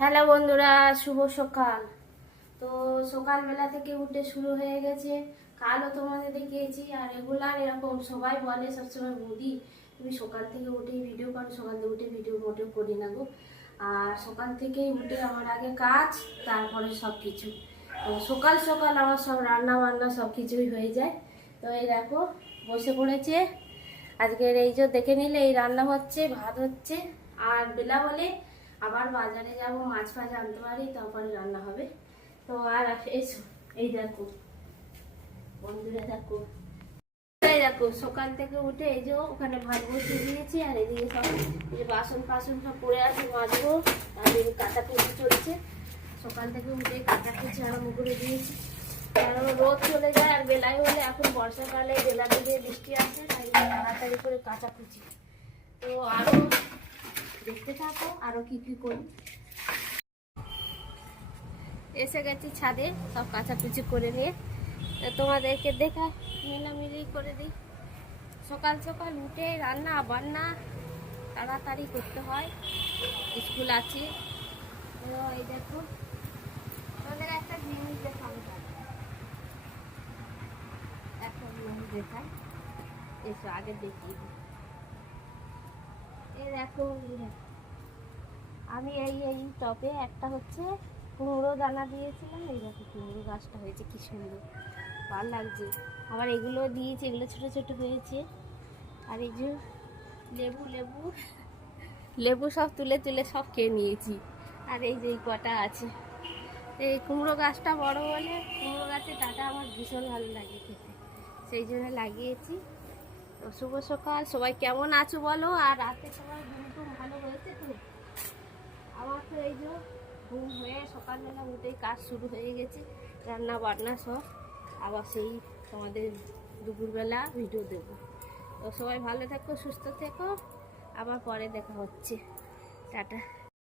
Hello বন্ধুরা, শুভ সকাল। তো সকালবেলা থেকে উঠে শুরু হয়ে গেছে। কালও তোমাদের দেখিয়েছি, আর রেগুলার এরকম সবাই বলে সবসময়, বৌদি তুমি সকাল থেকে উঠেই ভিডিও করো। সকাল থেকে উঠে ভিডিও মোটেও করি না গো। আর সকাল থেকেই উঠে আমার আগে কাজ, তারপরে সব কিছু। তো সকাল সকাল আমার সব রান্না বান্না সব কিছুই হয়ে যায়। তো এই দেখো বসে পড়েছে। আজকের এই যে দেখে নিলে, এই রান্না হচ্ছে, ভাত হচ্ছে, আর বেলা হলে আবার বাজারে যাব, মাছ ফাছ আনতে পারি, তারপরে রান্না হবে। তো আর এসো, এই দেখো বন্ধুরা, দেখো এই দেখো সকাল থেকে উঠে এই যে ওখানে ভাত বসিয়ে দিয়েছি, আর এদিকে সব এই যে বাসন ফাসন সব পড়ে আছে, মাজবো। আর এদিকে কাটাকুচি চলছে। সকাল থেকে উঠে কাটাকুচি আরম্ভ করে দিয়েছি, কারণ রোদ চলে যায়। আর বেলায় হলে এখন বর্ষাকালে বেলা দিকে বৃষ্টি আসে, তাই তাড়াতাড়ি করে কাটাকুচি। তো আরো দেখতে থাকো আরো কি কি করি। এসে গেছি ছাদে, সব কাচাকুচি করে নিয়ে তোমাদেরকে দেখা মিলামিলি করে দিই। সকাল সকাল উঠে রান্না বান্না তাড়াতাড়ি করতে হয়, স্কুল আছে। এই দেখো তোমাদের একটা জিনিস দেখাবো, একটা জিনিস দেখাই, এসো আগে দেখিয়ে দিই। এই দেখো আমি এই টবে একটা হচ্ছে কুমড়ো দানা দিয়েছিলাম। এই দেখো কুমড়ো গাছটা হয়েছে কি সুন্দর, ভালো লাগছে। আবার এগুলো দিয়েছে, এগুলো ছোট ছোট হয়েছে। আর এই যে লেবু লেবু লেবু সব তুলে তুলে সব খেয়ে নিয়েছি। আর এই যে কটা আছে। এই কুমড়ো গাছটা বড় হলে কুমড়ো গাছের ডাঁটা আমার ভীষণ ভালো লাগে খেতে, সেই জন্য লাগিয়েছি। তো শুভ সকাল, সবাই কেমন আছো বলো। আর রাতে সবাই ঘুম টুম ভালো হয়েছে তো? আমার তো এই যে ঘুম হয়ে সকালবেলা উঠেই কাজ শুরু হয়ে গেছে, রান্না বান্না সব। আবার সেই তোমাদের দুপুরবেলা ভিডিও দেবো। তো সবাই ভালো থেকো, সুস্থ থেকো, আবার পরে দেখা হচ্ছে, টাটা।